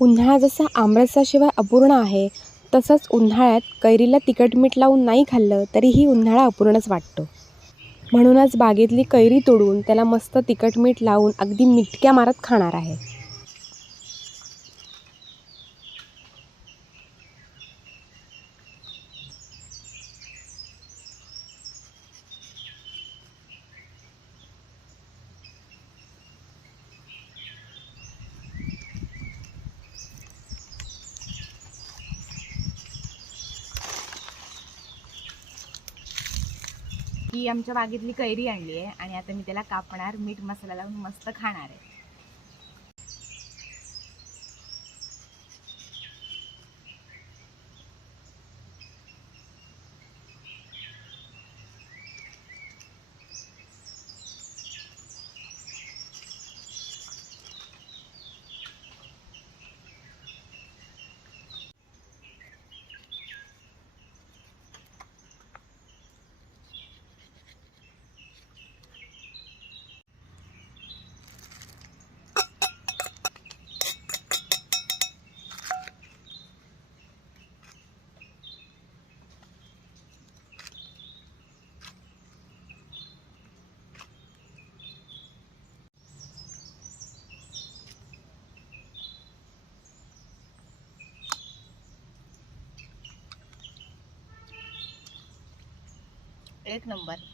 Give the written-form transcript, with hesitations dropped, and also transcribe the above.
उन्हाळा जसा आमरसाशिवाय अपूर्ण आहे, तसंच उन्हाळ्यात कैरीला तिखट मीठ लावून नाही खाल्लं तरीही उन्हाळा अपूर्णच वाटतो. म्हणूनच बागेतली कैरी तोडून त्याला मस्त तिखट मीठ लावून अगदी मिटक्या मारत खाणार आहे. ही आमच्या बागेतली कैरी आणली आहे आणि आता मी त्याला कापणार, मीठ मसाला लावून मस्त खाणार आहे. एक नंबर.